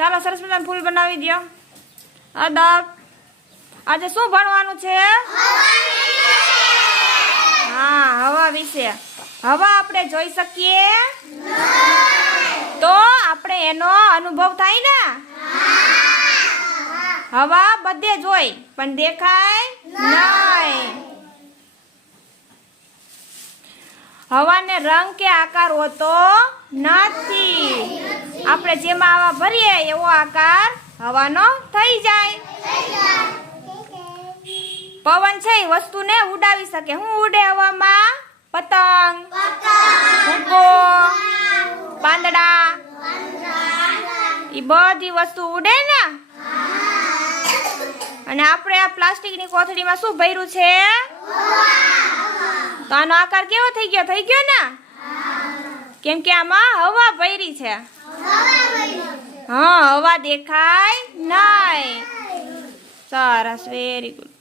ચાલો સરસ મજાનું ફૂલ બનાવી દો. અદબ આજે શું ભણવાનું છે? હા, હવા વિશે. હવા આપણે જોઈ શકીએ તો આપણે એનો અનુભવ થાય ને. હવા બધે જોઈ પણ દેખાય નહીં. હવાને રંગ કે આકાર હોતો નથી. આપણે જેમાં હવા ભરીએ એવો આકાર હવાનો થઈ જાય. પવન છે એ વસ્તુને ઉડાવી શકે. શું ઉડે હવામાં? પતંગ, ફૂગો, પાંદડા, એ બધી વસ્તુ ઉડે ને. અને આપણે આ પ્લાસ્ટિકની કોથળીમાં શું ભર્યું છે? તો આનો આકાર કેવો થઈ ગયો? થઈ ગયો ને, કેમ કે આમાં હવા ભરી છે. હા, હવા દેખાય નહીં. સરસ, વેરી ગુડ.